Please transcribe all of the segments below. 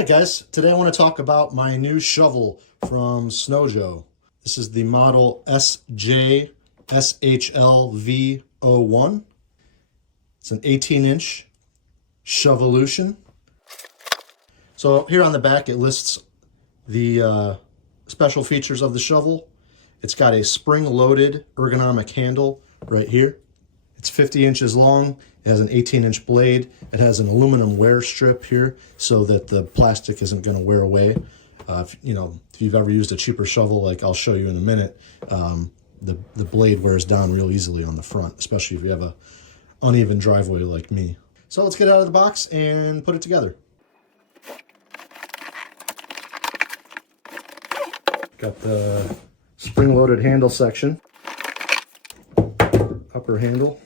Hi guys, today I want to talk about my new shovel from Snow Joe. This is the model SJSHLV01. It's an 18-inch Shovelution. So here on the back it lists the special features of the shovel. It's got a spring-loaded ergonomic handle right here. It's 50 inches long. It has an 18-inch blade. It has an aluminum wear strip here so that the plastic isn't going to wear away. If you've ever used a cheaper shovel, like I'll show you in a minute, the blade wears down real easily on the front, especially if you have a uneven driveway like me. So let's get out of the box and put it together. Got the spring-loaded handle section, upper handle,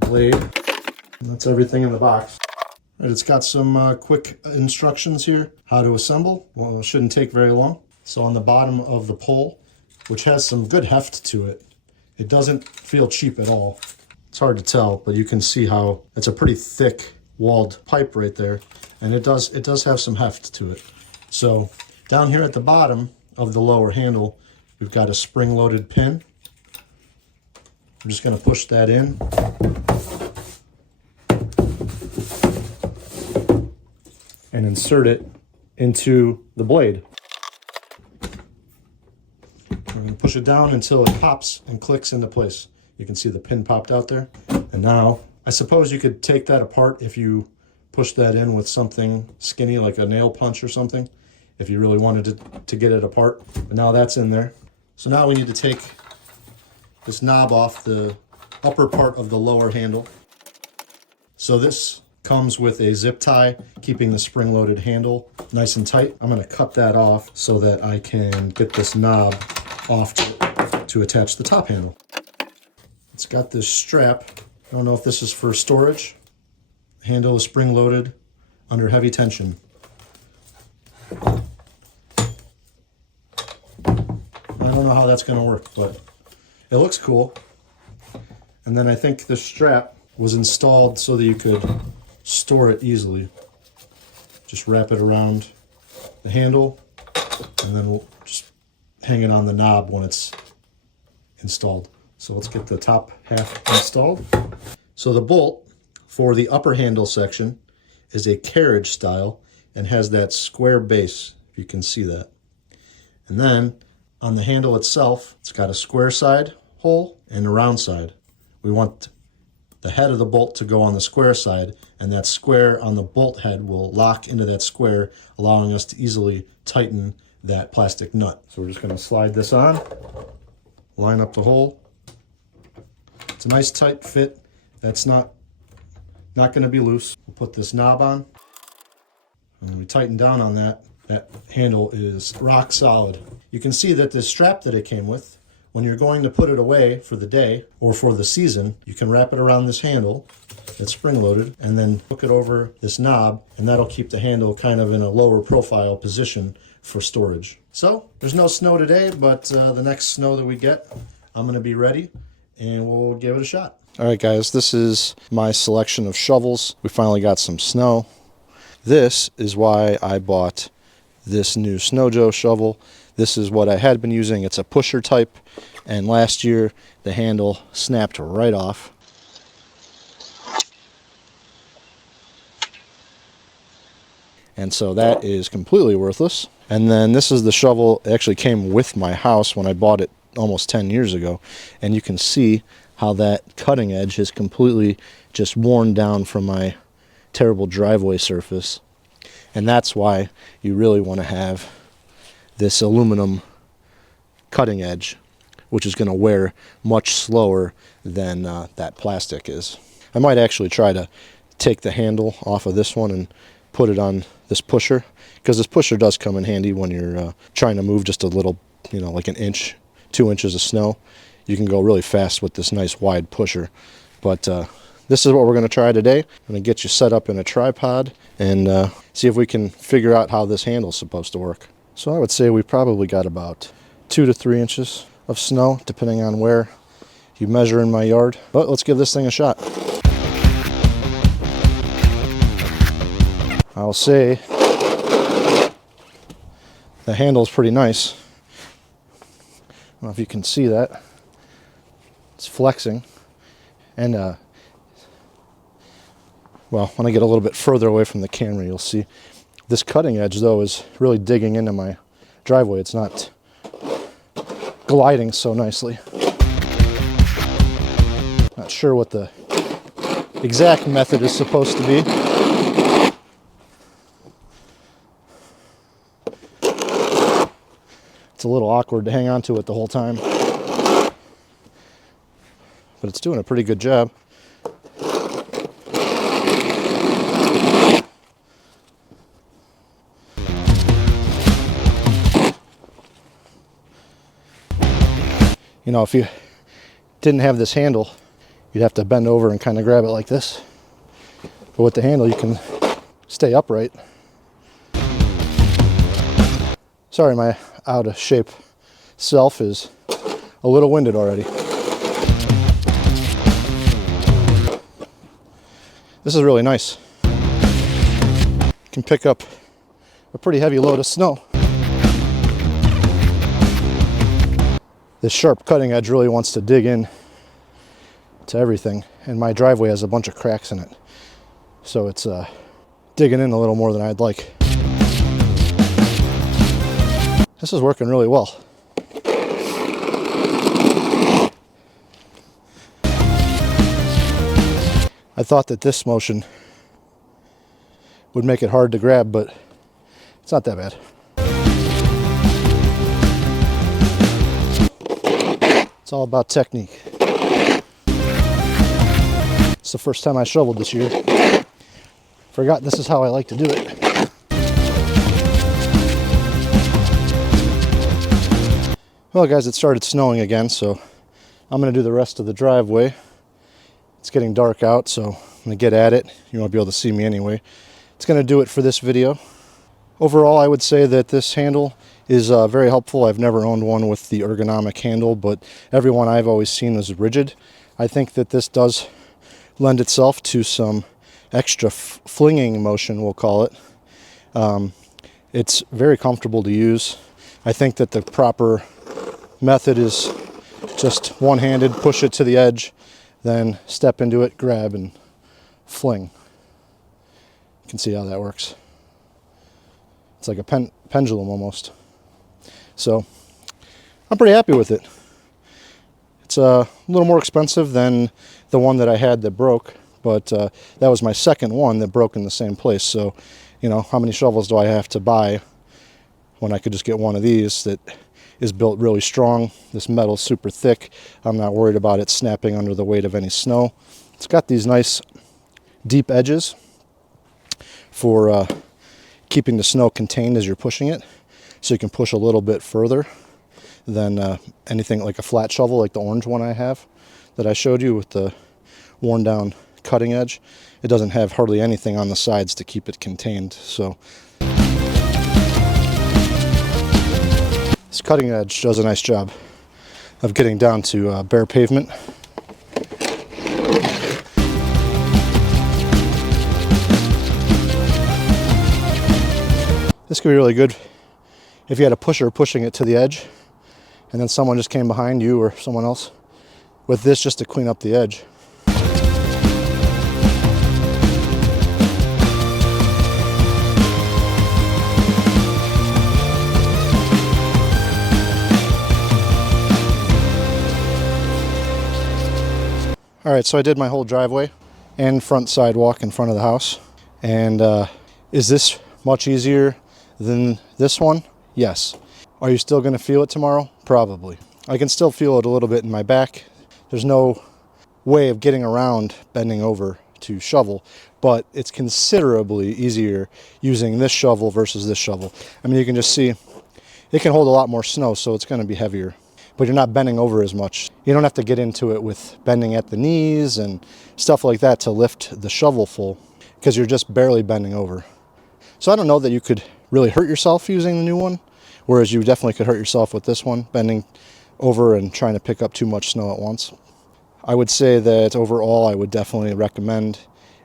blade. That's everything in the box. It's got some quick instructions here, how to assemble. Well, it shouldn't take very long. So on the bottom of the pole, which has some good heft to it, it doesn't feel cheap at all. It's hard to tell, but you can see how it's a pretty thick walled pipe right there, and it does have some heft to it. So down here at the bottom of the lower handle, we've got a spring-loaded pin. I'm just going to push that in. And insert it into the blade. I'm going to push it down until it pops and clicks into place. You can see the pin popped out there. And now, I suppose you could take that apart if you push that in with something skinny like a nail punch or something, if you really wanted to get it apart. But now that's in there. So now we need to take this knob off the upper part of the lower handle. So this comes with a zip tie, keeping the spring-loaded handle nice and tight. I'm going to cut that off so that I can get this knob off to attach the top handle. It's got this strap. I don't know if this is for storage. The handle is spring-loaded under heavy tension. I don't know how that's going to work, but it looks cool. And then I think the strap was installed so that you could store it easily. Just wrap it around the handle and then we'll just hang it on the knob when it's installed. So let's get the top half installed. So the bolt for the upper handle section is a carriage style and has that square base, if you can see that. And then on the handle itself, it's got a square side hole and a round side. We want the head of the bolt to go on the square side, and that square on the bolt head will lock into that square, allowing us to easily tighten that plastic nut. So we're just going to slide this on, line up the hole. It's a nice tight fit. That's not going to be loose. We'll put this knob on, and when we tighten down on that, that handle is rock solid. You can see that the strap that it came with, when you're going to put it away for the day or for the season, you can wrap it around this handle that's spring-loaded and then hook it over this knob, and that'll keep the handle kind of in a lower profile position for storage. So there's no snow today, but the next snow that we get, I'm going to be ready and we'll give it a shot. All right, guys, this is my selection of shovels. We finally got some snow. This is why I bought this new Snow Joe shovel. This is what I had been using. It's a pusher type, and last year the handle snapped right off. And so that is completely worthless. And then this is the shovel. It actually came with my house when I bought it almost 10 years ago. And you can see how that cutting edge is completely just worn down from my terrible driveway surface. And that's why you really want to have this aluminum cutting edge, which is going to wear much slower than that plastic is. I might actually try to take the handle off of this one and put it on this pusher, because this pusher does come in handy when you're trying to move just a little, like an inch, 2 inches of snow. You can go really fast with this nice wide pusher. But this is what we're going to try today. I'm going to get you set up in a tripod and see if we can figure out how this handle's supposed to work. So I would say we probably got about 2 to 3 inches of snow, depending on where you measure in my yard. But let's give this thing a shot. I'll say The handle's pretty nice. I don't know if you can see that. It's flexing. And, well, when I get a little bit further away from the camera, you'll see. This cutting edge, though, is really digging into my driveway. It's not gliding so nicely. Not sure what the exact method is supposed to be. It's a little awkward to hang on to it the whole time. But it's doing a pretty good job. You know, if you didn't have this handle, you'd have to bend over and kind of grab it like this. But with the handle, you can stay upright. Sorry, my out of shape self is a little winded already. This is really nice. You can pick up a pretty heavy load of snow. This sharp cutting edge really wants to dig in to everything, and my driveway has a bunch of cracks in it, so it's digging in a little more than I'd like. This is working really well. I thought that this motion would make it hard to grab, but it's not that bad. It's all about technique. It's the first time I shoveled this year. Forgot this is how I like to do it. Well, guys, it started snowing again, so I'm going to do the rest of the driveway. It's getting dark out, so I'm going to get at it. You won't be able to see me anyway. It's going to do it for this video. Overall, I would say that this handle is very helpful. I've never owned one with the ergonomic handle, but every one I've always seen is rigid. I think that this does lend itself to some extra flinging motion, we'll call it. It's very comfortable to use. I think that the proper method is just one-handed, push it to the edge, then step into it, grab, and fling. You can see how that works. It's like a pendulum almost. So I'm pretty happy with it. It's a little more expensive than the one that I had that broke, but that was my second one that broke in the same place. So, you know, how many shovels do I have to buy when I could just get one of these that is built really strong? This metal's super thick. I'm not worried about it snapping under the weight of any snow. It's got these nice deep edges for keeping the snow contained as you're pushing it, so you can push a little bit further than anything like a flat shovel like the orange one I have that I showed you with the worn down cutting edge. It doesn't have hardly anything on the sides to keep it contained. So this cutting edge does a nice job of getting down to bare pavement. This could be really good if you had a pusher pushing it to the edge and then someone just came behind you or someone else with this just to clean up the edge. All right, so I did my whole driveway and front sidewalk in front of the house. And is this much easier than this one? Yes. Are you still going to feel it tomorrow? Probably. I can still feel it a little bit in my back. There's no way of getting around bending over to shovel, but it's considerably easier using this shovel versus this shovel. I mean, you can just see it can hold a lot more snow, so it's going to be heavier, but you're not bending over as much. You don't have to get into it with bending at the knees and stuff like that to lift the shovel full, because you're just barely bending over. So I don't know that you could really hurt yourself using the new one, whereas you definitely could hurt yourself with this one, bending over and trying to pick up too much snow at once. I would say that overall I would definitely recommend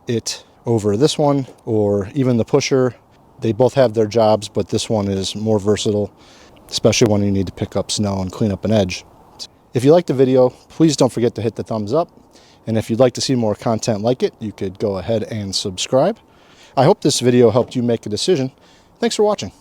it over this one, or even the pusher. They both have their jobs, but this one is more versatile, especially when you need to pick up snow and clean up an edge. If you liked the video, please don't forget to hit the thumbs up. And if you'd like to see more content like it, you could go ahead and subscribe. I hope this video helped you make a decision. Thanks for watching.